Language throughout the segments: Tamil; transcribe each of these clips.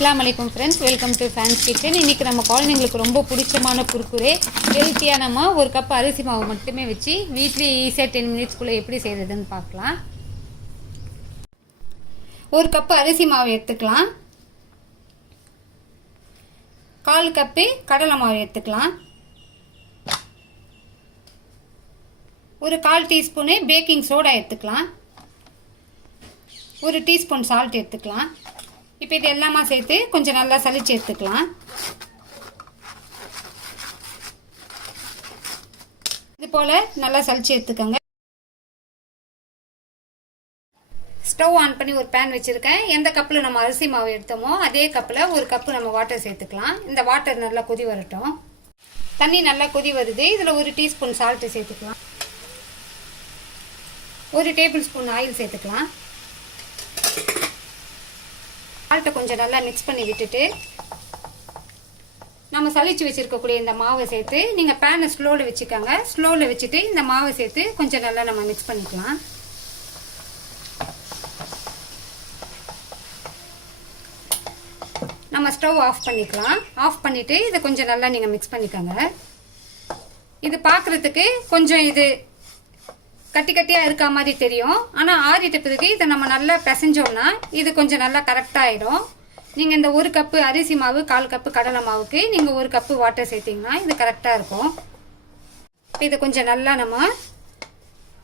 அஸ்லாம் வலைக்கம் friends welcome to fans kitchen இன்றைக்கி நம்ம குழந்தைங்களுக்கு ரொம்ப பிடிச்சமான குறுக்குரே ஹெல்த்தியாக நம்ம ஒரு கப் அரிசி மாவு மட்டுமே வச்சு வீட்லி ஈஸியாக டென் மினிட்ஸ்க்குள்ளே எப்படி செய்கிறதுன்னு பார்க்கலாம். ஒரு கப்பு அரிசி மாவு எடுத்துக்கலாம். கால் கப்பு கடலை மாவு எடுத்துக்கலாம். ஒரு கால் டீஸ்பூனு பேக்கிங் சோடா எடுத்துக்கலாம். ஒரு டீஸ்பூன் சால்ட் எடுத்துக்கலாம். இப்போ இது எல்லாமா சேர்த்து கொஞ்சம் நல்லா சளிச்சு எடுத்துக்கலாம். இது போல் நல்லா சளிச்சு எடுத்துக்கோங்க. ஸ்டவ் ஆன் பண்ணி ஒரு பேன் வச்சுருக்கேன். எந்த கப்பில் நம்ம அரிசி மாவு எடுத்தோமோ அதே கப்பில் ஒரு கப்பு நம்ம வாட்டர் சேர்த்துக்கலாம். இந்த வாட்டர் நல்லா கொதி வரட்டும். தண்ணி நல்லா கொதி வருது. இதில் ஒரு டீஸ்பூன் சால்ட்டு சேர்த்துக்கலாம். ஒரு டேபிள் ஸ்பூன் ஆயில் சேர்த்துக்கலாம். சால்ட்டை கொஞ்சம் நல்லா மிக்ஸ் பண்ணி விட்டுட்டு நம்ம சளிச்சு வச்சுருக்கக்கூடிய இந்த மாவை சேர்த்து நீங்கள் பேனை ஸ்லோவில் வச்சுக்கோங்க. ஸ்லோவில் வச்சுட்டு இந்த மாவை சேர்த்து கொஞ்சம் நல்லா நம்ம மிக்ஸ் பண்ணிக்கலாம். நம்ம ஸ்டவ் ஆஃப் பண்ணிக்கலாம். ஆஃப் பண்ணிவிட்டு இதை கொஞ்சம் நல்லா நீங்கள் மிக்ஸ் பண்ணிக்கோங்க. இது பார்க்குறதுக்கு கொஞ்சம் இது கட்டி கட்டியாக இருக்க மாதிரி தெரியும். ஆனால் ஆறிட்ட பிறகு இதை நம்ம நல்லா பிசைஞ்சோம்னா இது கொஞ்சம் நல்லா கரெக்டாகிடும் நீங்கள் இந்த ஒரு கப்பு அரிசி மாவு கால் கப்பு கடலை மாவுக்கு நீங்கள் ஒரு கப்பு வாட்டர் சேர்த்திங்கன்னா இது கரெக்டாக இருக்கும். இதை கொஞ்சம் நல்லா நம்ம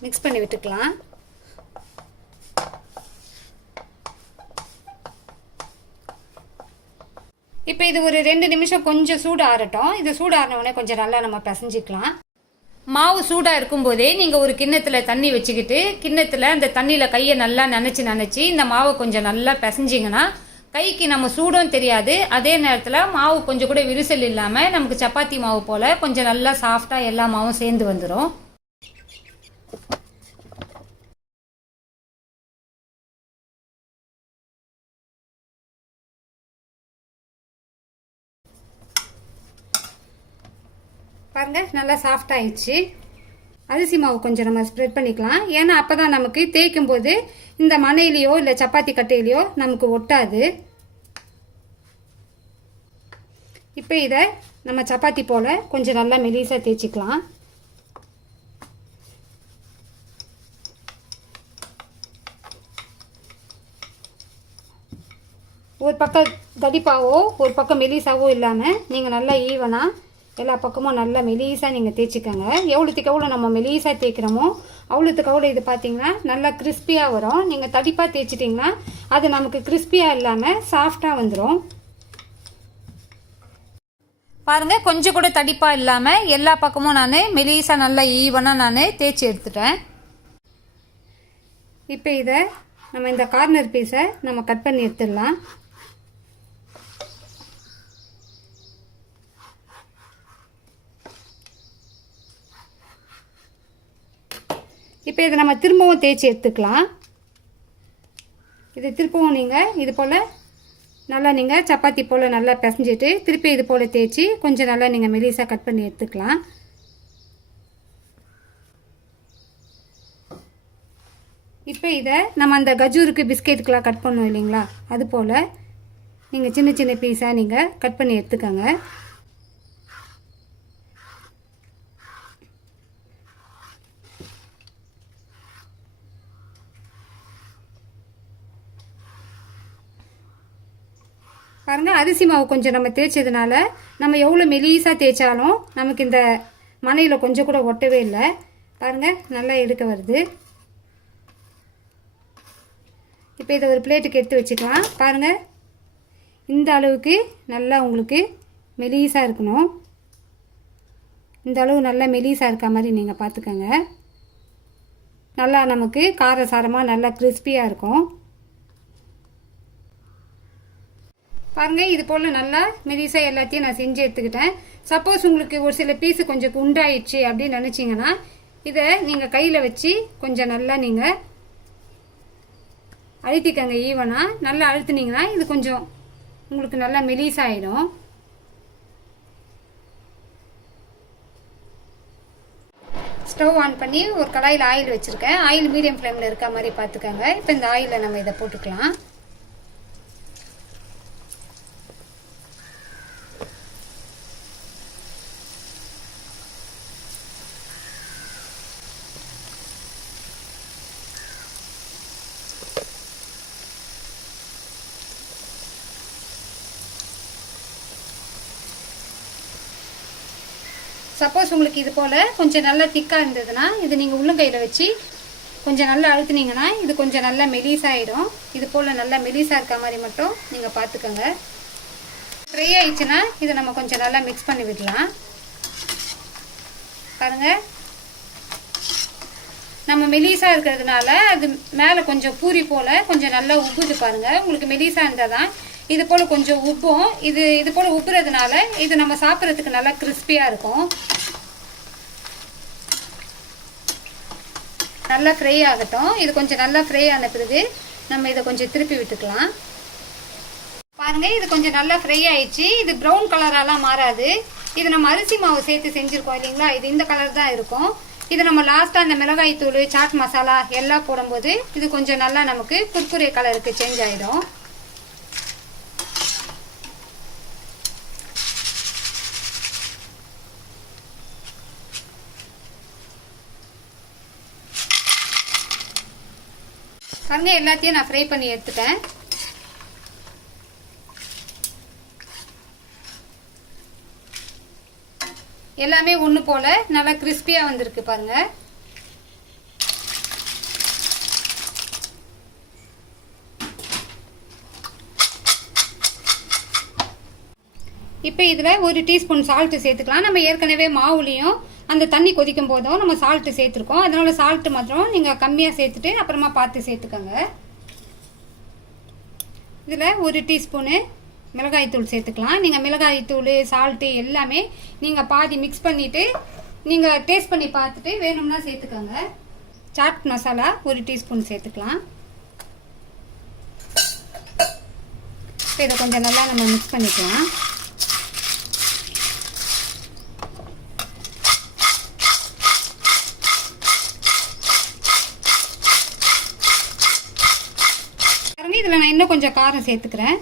மிக்ஸ் பண்ணி விட்டுக்கலாம். இப்போ இது ஒரு ரெண்டு நிமிஷம் கொஞ்சம் சூடு ஆறட்டும். இது சூடு ஆறின உடனே கொஞ்சம் நல்லா நம்ம பிசைஞ்சிக்கலாம். மாவு சூடாக இருக்கும்போதே நீங்கள் ஒரு கிண்ணத்தில் தண்ணி வச்சுக்கிட்டு கிண்ணத்தில் அந்த தண்ணியில் கையை நல்லா நினச்சி நினச்சி இந்த மாவை கொஞ்சம் நல்லா பிசைஞ்சிங்கன்னா கைக்கு நம்ம சூடும் தெரியாது. அதே நேரத்தில் மாவு கொஞ்சம் கூட விரிசல் இல்லாமல் நமக்கு சப்பாத்தி மாவு போல் கொஞ்சம் நல்லா சாஃப்டாக எல்லா மாவும் சேர்ந்து வந்துடும் பாருங்கள் நல்லா சாஃப்ட் ஆயிடுச்சு. அரிசி மாவு கொஞ்சம் நம்ம ஸ்ப்ரெட் பண்ணிக்கலாம். ஏன்னா அப்போ தான் நமக்கு தேய்க்கும் போது இந்த மனையிலையோ இல்லை சப்பாத்தி கட்டையிலையோ நமக்கு ஒட்டாது. இப்போ இதை நம்ம சப்பாத்தி போல் கொஞ்சம் நல்லா மெலிசாக தேய்ச்சிக்கலாம். ஒரு பக்கம் தடிப்பாவோ ஒரு பக்கம் மெலிசாவோ இல்லாமல் நீங்கள் நல்லா ஈவனாக எல்லா பக்கமும் நல்லா மெலீஸாக நீங்கள் தேய்ச்சிக்கோங்க. எவ்வளோத்துக்கு எவ்வளோ நம்ம மெலீஸாக தேய்க்கிறோமோ அவ்வளோத்துக்கு அவ்வளோ இது பார்த்தீங்கன்னா நல்லா கிறிஸ்பியாக வரும். நீங்கள் தடிப்பாக தேய்ச்சிட்டிங்கன்னா அது நமக்கு கிறிஸ்பியாக இல்லாமல் சாஃப்டாக வந்துடும் பாருங்கள் கொஞ்சம் கூட தடிப்பாக இல்லாமல் எல்லா பக்கமும் நான் மெலீஸாக நல்லா ஈவனாக நான் தேய்ச்சி எடுத்துட்டேன். இப்போ இதை நம்ம இந்த கார்னர் பீஸை நம்ம கட் பண்ணி எடுத்துடலாம். இப்போ இதை நம்ம திரும்பவும் தேய்ச்சி எடுத்துக்கலாம். இது திரும்பவும் நீங்கள் இது போல் நல்லா நீங்கள் சப்பாத்தி போல் நல்லா பிசைஞ்சிட்டு திருப்பி இது போல் தேய்ச்சி கொஞ்சம் நல்லா நீங்கள் மெலிசாக கட் பண்ணி எடுத்துக்கலாம். இப்போ இதை நம்ம அந்த கஜூருக்கு பிஸ்கெட்டுக்கெலாம் கட் பண்ணோம் இல்லைங்களா? அது போல் நீங்கள் சின்ன சின்ன பீஸாக நீங்கள் கட் பண்ணி எடுத்துக்கோங்க. பாருங்கள் அரிசி மாவு கொஞ்சம் நம்ம தேய்ச்சதுனால நம்ம எவ்வளோ மெலீஸாக தேய்ச்சாலும் நமக்கு இந்த மனையில் கொஞ்சம் கூட ஒட்டவே இல்லை. பாருங்கள் நல்லா எடுக்க வருது. இப்போ இதை ஒரு பிளேட்டுக்கு எடுத்து வச்சுக்கலாம். பாருங்கள் இந்த அளவுக்கு நல்லா உங்களுக்கு மெலீஸாக இருக்கணும். இந்த அளவு நல்லா மெலீஸாக இருக்க மாதிரி நீங்கள் பார்த்துக்கோங்க நல்லா நமக்கு காரசாரமாக நல்லா கிறிஸ்பியாக இருக்கும். பாருங்கள் இது போல் நல்லா மெலிசாக எல்லாத்தையும் நான் செஞ்சு எடுத்துக்கிட்டேன். சப்போஸ் உங்களுக்கு ஒரு சில பீஸு கொஞ்சம் குண்டாயிடுச்சு அப்படின்னு நினச்சிங்கன்னா இதை நீங்கள் கையில் வச்சு கொஞ்சம் நல்லா நீங்கள் அழுத்திக்கங்க ஈவனாக நல்லா அழுத்துனீங்கன்னா இது கொஞ்சம் உங்களுக்கு நல்லா மெலிசாயிடும். ஸ்டவ் ஆன் பண்ணி ஒரு கடாயில் ஆயில் வச்சுருக்கேன். ஆயில் மீடியம் ஃப்ளேமில் இருக்க மாதிரி பார்த்துக்கோங்க. இப்போ இந்த ஆயிலில் நம்ம இதை போட்டுக்கலாம். சப்போஸ் உங்களுக்கு இது போல் கொஞ்சம் நல்லா திக்காக இருந்ததுன்னா இது நீங்கள் உள்ளங்கையில் வச்சு கொஞ்சம் நல்லா அழுத்துனீங்கன்னா இது கொஞ்சம் நல்லா மெலிசாகிடும் இது போல் நல்லா மெலிசாக இருக்க மாதிரி மட்டும் நீங்கள் பார்த்துக்கோங்க. ஃப்ரை ஆயிடுச்சுன்னா இதை நம்ம கொஞ்சம் நல்லா மிக்ஸ் பண்ணி விடலாம். பாருங்கள் நம்ம மெலிசாக இருக்கிறதுனால அது மேலே கொஞ்சம் பூரி போல் கொஞ்சம் நல்லா உப்புது பாருங்கள் உங்களுக்கு மெலிசாக இருந்தால் தான் இது போல் கொஞ்சம் உப்பும் இது இது போல் உப்புறதுனால இது நம்ம சாப்பிட்றதுக்கு நல்லா கிறிஸ்பியாக இருக்கும். நல்லா ஃப்ரை ஆகட்டும். இது கொஞ்சம் நல்லா ஃப்ரை ஆன பிறகு நம்ம இதை கொஞ்சம் திருப்பி விட்டுக்கலாம். பாருங்கள் இது கொஞ்சம் நல்லா ஃப்ரை ஆயிடுச்சு. இது ப்ரௌன் கலராலாம் மாறாது. இது நம்ம அரிசி மாவு சேர்த்து செஞ்சுருக்கோம் இல்லைங்களா? இது இந்த கலர் தான் இருக்கும். இது நம்ம லாஸ்ட்டாக அந்த மிளகாய் தூள் சாட் மசாலா எல்லாம் போடும்போது இது கொஞ்சம் நல்லா நமக்கு குர்குரே கலருக்கு சேஞ்ச் ஆகிடும் பாருங்க எல்லாத்தையும் நான் ஃப்ரை பண்ணி எடுத்துட்டேன். எல்லாமே ஒன்று போல் நல்லா கிறிஸ்பியாக வந்திருக்கு பாருங்க. இப்போ இதில் ஒரு டீஸ்பூன் சால்ட்டு சேர்த்துக்கலாம். நம்ம ஏற்கனவே மாவுலேயும் அந்த தண்ணி கொதிக்கும் போதும் நம்ம சால்ட்டு சேர்த்துருக்கோம். அதனால சால்ட்டு மாத்திரம் நீங்கள் கம்மியாக சேர்த்துட்டு அப்புறமா பார்த்து சேர்த்துக்கோங்க. இதில் ஒரு டீஸ்பூனு மிளகாய்த்தூள் சேர்த்துக்கலாம். நீங்கள் மிளகாய்த்தூள் சால்ட்டு எல்லாமே நீங்கள் பாதி மிக்ஸ் பண்ணிவிட்டு நீங்கள் டேஸ்ட் பண்ணி பார்த்துட்டு வேணும்னா சேர்த்துக்கோங்க. சாட் மசாலா ஒரு டீஸ்பூன் சேர்த்துக்கலாம். இப்போ இதை கொஞ்சம் நல்லா நம்ம மிக்ஸ் பண்ணிக்கலாம் பாருங்க இதில் நான் இன்னும் கொஞ்சம் காரம் சேர்த்துக்கிறேன்.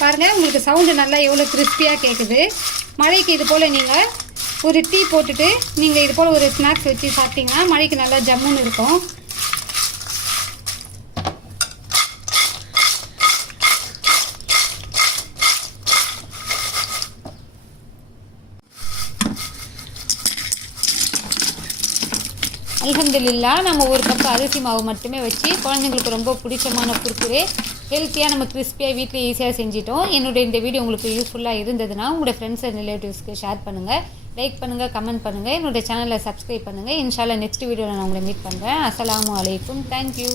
பாருங்கள் உங்களுக்கு சவுண்டு நல்லா எவ்வளோ கிறிஸ்பியாக கேட்குது மழைக்கு இது போல் நீங்கள் ஒரு டீ போட்டுட்டு நீங்கள் இது போல் ஒரு ஸ்நாக்ஸ் வச்சு சாப்பிட்டீங்கன்னா மழைக்கு நல்லா ஜம்முன்னு இருக்கும். அல்ஹம்துலில்லா நம்ம ஒரு கப் அரிசி மாவு மட்டுமே வச்சு குழந்தைங்களுக்கு ரொம்ப பிடிச்சமான குறுக்குறே ஹெல்த்தியாக நம்ம கிறிஸ்பியாக வீட்டில் ஈஸியாக செஞ்சிட்டோம். என்னுடைய இந்த வீடியோ உங்களுக்கு யூஸ்ஃபுல்லாக இருந்ததுன்னா உங்களோட ஃப்ரெண்ட்ஸ் அண்ட் ரிலேட்டிவ்ஸ்க்கு ஷேர் பண்ணுங்கள் லைக் பண்ணுங்கள் கமெண்ட் பண்ணுங்கள் என்னுடைய சேனலை சப்ஸ்கிரைப் பண்ணுங்கள் இன்ஷால்லா நெக்ஸ்ட் வீடியோவில் நான் உங்களை மீட் பண்ணுறேன் அஸ்ஸலாமு வலைக்கும் தேங்க்யூ